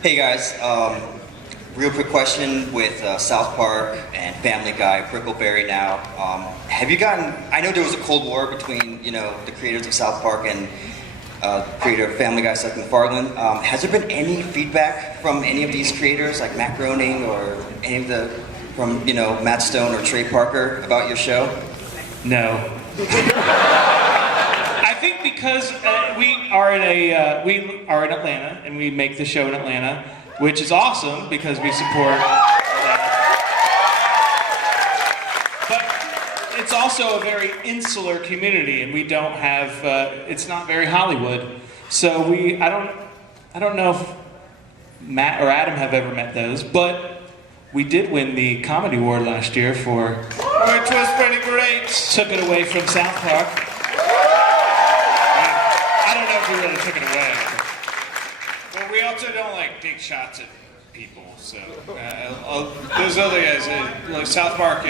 Hey guys, real quick question with South Park and Family Guy, Brickleberry now. Have you gotten, I know there was a Cold War between, the creators of South Park and creator of Family Guy, Seth MacFarlane. Has there been any feedback from any of these creators, like Matt Groening or any of from Matt Stone or Trey Parker about your show? No. I think because we are in Atlanta and we make the show in Atlanta, which is awesome because we support Atlanta. But it's also a very insular community, and we don't have. It's not very Hollywood, so I don't know if Matt or Adam have ever met those, but we did win the Comedy Award last year which was pretty great. Took it away from South Park. I don't know if we really took it away. Well, we also don't like take shots at people, so those other guys, like South Park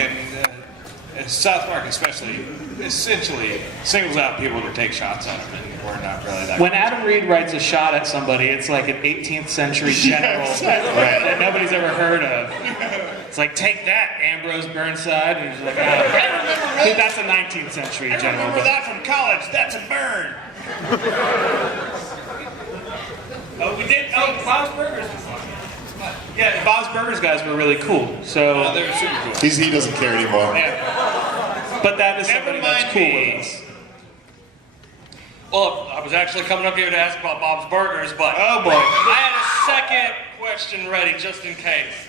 especially, essentially singles out people to take shots at them, and we're not really that. When Adam Reed writes a shot at somebody, it's like an 18th century general that nobody's ever heard of. It's like, take that, Ambrose Burnside, and he's like, I think that's a 19th century general. I remember that from college. That's a burn. We did. Bob's Burgers was fun. Yeah, Bob's Burgers guys were really cool. So they were super cool. He doesn't care anymore. Yeah. But that is somebody that's cool with us. Well, I was actually coming up here to ask about Bob's Burgers, but Oh boy. I had a second question ready just in case.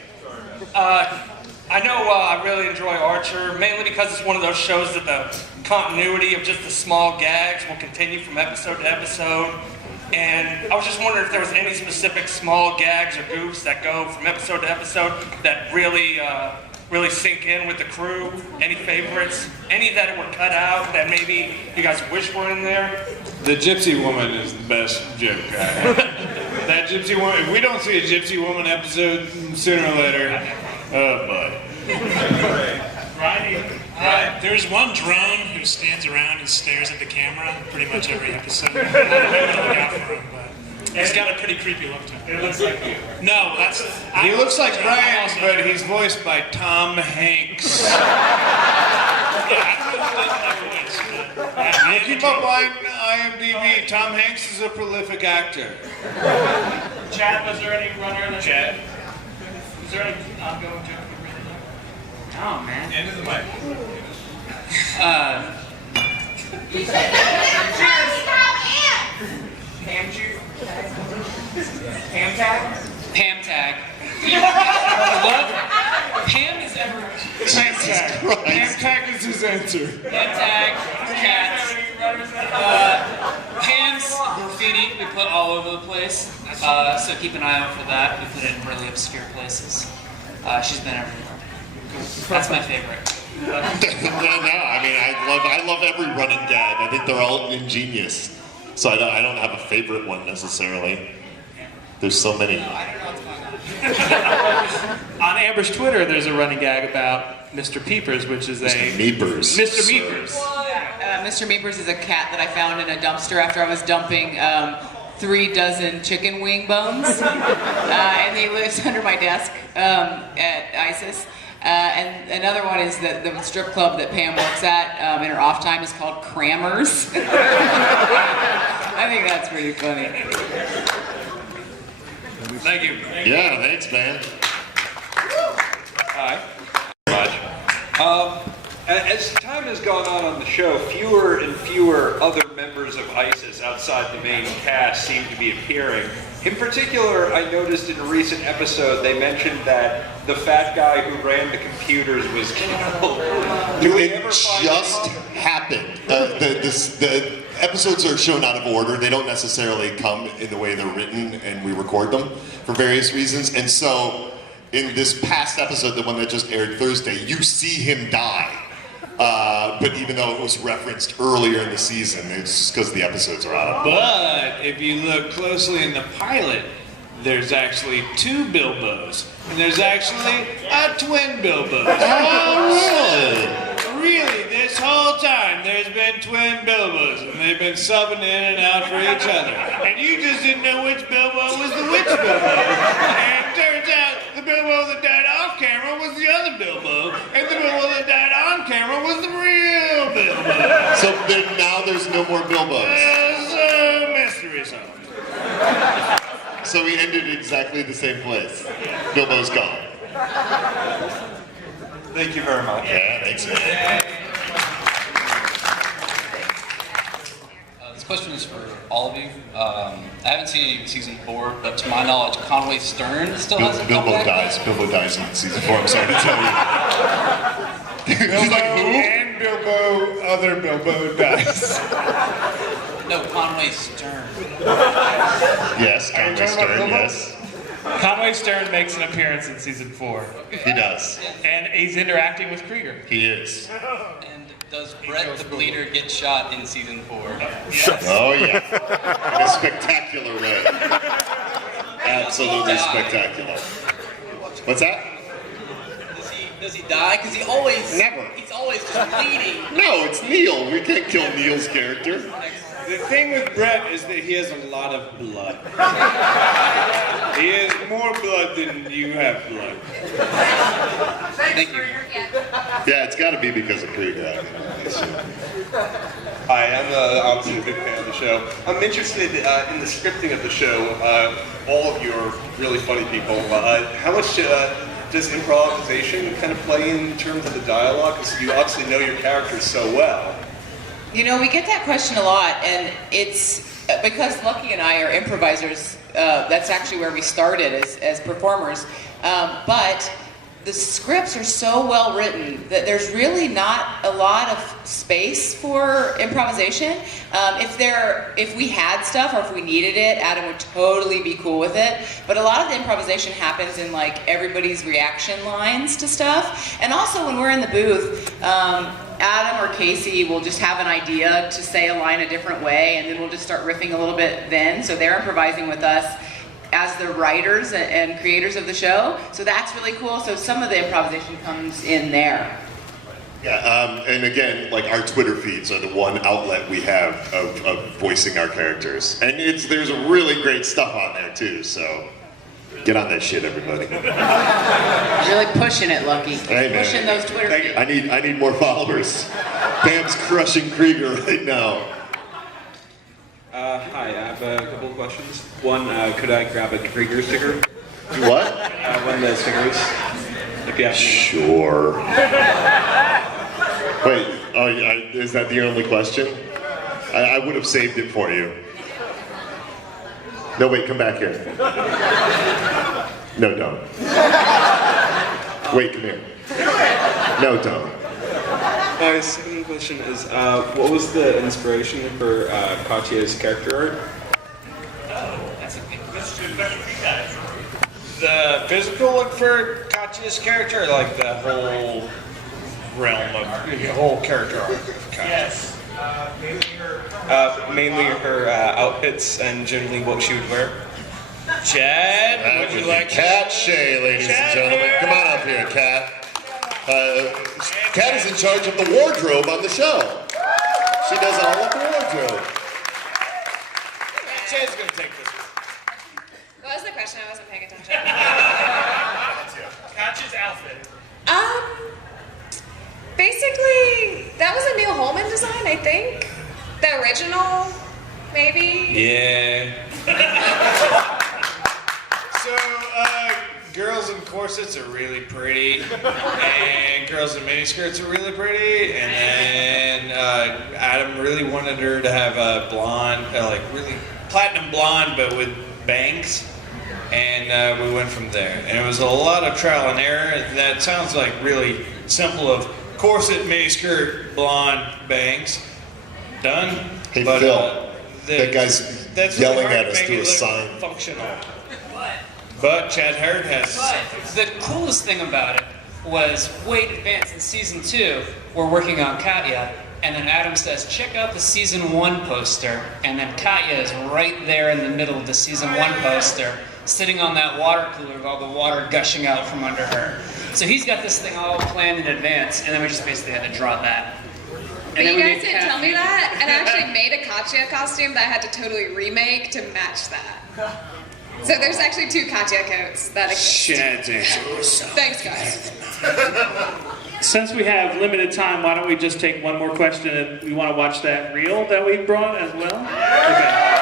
I know I really enjoy Archer, mainly because it's one of those shows that the continuity of just the small gags will continue from episode to episode. And I was just wondering if there was any specific small gags or goofs that go from episode to episode that really sink in with the crew. Any favorites? Any that were cut out that maybe you guys wish were in there? The Gypsy Woman is the best joke. That Gypsy Woman, if we don't see a Gypsy Woman episode sooner or later, oh boy. There's one drone who stands around and stares at the camera pretty much every episode. I don't know to look out for him, but he's got a pretty creepy look to him. It looks like you. No, He looks like Brian, but he's voiced by Tom Hanks. Keep up on IMDb. Tom Hanks is a prolific actor. Chad, was there any runner in the chat? Was there any ongoing joke you really liked? Oh man. End of the mic. Pam tag. Pam is everywhere. Pam Tag is his answer. Pam tag, cats. Pam's graffiti we put all over the place. So keep an eye out for that. We put it in really obscure places. She's been everywhere. That's my favorite. No, I mean, I love every running gag. I think they're all ingenious. So I don't have a favorite one necessarily. There's so many. I don't know what's going on. On Amber's Twitter, there's a running gag about Mr. Peepers, which is Mr. Meepers. Mr. Meepers. Mr. Meepers is a cat that I found in a dumpster after I was dumping 3 dozen chicken wing bones. And he lives under my desk at ISIS. And another one is that the strip club that Pam works at in her off time is called Crammers. I think that's pretty funny. Thank you. Yeah, thanks, man. Hi. As time has gone on the show, fewer and fewer other members of ISIS outside the main cast seem to be appearing. In particular, I noticed in a recent episode they mentioned that the fat guy who ran the computers was killed. It just happened. The episodes are shown out of order. They don't necessarily come in the way they're written, and we record them for various reasons. And so, in this past episode, the one that just aired Thursday, you see him die. But even though it was referenced earlier in the season, it's just because the episodes are out of order. But if you look closely in the pilot, there's actually 2 Bilbos. And there's actually a twin Bilbo. Oh, really? Really, this whole time there's been twin Bilbos, and they've been subbing in and out for each other. And you just didn't know which Bilbo was the which Bilbo. more Bilbos. Mystery solved. So we ended exactly the same place. Bilbo's gone. Thank you very much. Yeah, thanks. This question is for all of you. I haven't seen any of season 4, but to my knowledge, Conway Stern still hasn't come Bilbo back. dies. Bilbo dies in season 4. I'm sorry to tell you. He's like, who? And Bilbo, other Bilbo dies. No, Conway Stern. Yes, Conway Stern, yes. Conway Stern makes an appearance in season 4, He does. and he's interacting with Krieger. He is. And does Brett the Bleeder get shot in season 4? Oh, yeah. In a spectacular way. Absolutely spectacular. What's that? Does he die? Because he's always just bleeding. No, it's Neil. We can't kill Neil's character. The thing with Brett is that he has a lot of blood. He has more blood than you have blood. Thank you. Yeah, it's got to be because of Krieger. I assume. Hi, I'm obviously a big fan of the show. I'm interested in the scripting of the show. All of you are really funny people. How much does improvisation kind of play in terms of the dialogue? Because you obviously know your characters so well. You know, we get that question a lot, and it's because Lucky and I are improvisers. That's actually where we started as performers. But the scripts are so well written that there's really not a lot of space for improvisation. If we had stuff or if we needed it, Adam would totally be cool with it. But a lot of the improvisation happens in like everybody's reaction lines to stuff. And also when we're in the booth, Adam or Casey will just have an idea to say a line a different way, and then we'll just start riffing a little bit then. So they're improvising with us as the writers and creators of the show. So that's really cool. So some of the improvisation comes in there. Yeah, and again, like our Twitter feeds are the one outlet we have of voicing our characters. And there's really great stuff on there too, so get on that shit, everybody. Really pushing it, Lucky. Hey, man. Pushing those Twitter feeds. I need more followers. Pam's crushing Krieger right now. Hi, I have a couple of questions. One, could I grab a Krieger sticker? Do what? One of the stickers. If you have Sure. Wait, is that the only question? I would have saved it for you. No, wait, come back here. No, don't. Wait, come here. No, don't. My second question is, what was the inspiration for Katya's character art? That's a good question. The physical look for Katya's character, like the whole realm of the whole character arc of Katya? Yes. Mainly her outfits and generally what she would wear. Chad, That would would you be like to? Kat Shea, ladies and Kat gentlemen. here. Come on up here, Kat. Kat is in charge of the wardrobe on the show. She does all of the wardrobe. Chad's gonna take this one. What was the question? I wasn't paying attention. Katya's outfit. Basically, that was a Neil Holman design, I think. The original, maybe. Yeah. So, girls in corsets are really pretty, and girls in miniskirts are really pretty, and then Adam really wanted her to have a blonde, like really platinum blonde, but with bangs, and we went from there. And it was a lot of trial and error. That sounds like really simple of corset, miniskirt, blonde, bangs. Done. Hey, but, Phil, that guy's that's yelling really hard at to us make through it a look sign. Functional. But Chad Hurd has. But the coolest thing about it was way in advance in season 2, we're working on Katya, and then Adam says, check out the season 1 poster, and then Katya is right there in the middle of the season 1 poster, sitting on that water cooler with all the water gushing out from under her. So he's got this thing all planned in advance, and then we just basically had to draw that. But you guys didn't tell me that, and I actually made a Katya costume that I had to totally remake to match that. So there's actually 2 Katya coats that exist. Chad's answer was so. Thanks, guys. Since we have limited time, why don't we just take one more question and we want to watch that reel that we brought as well? Okay.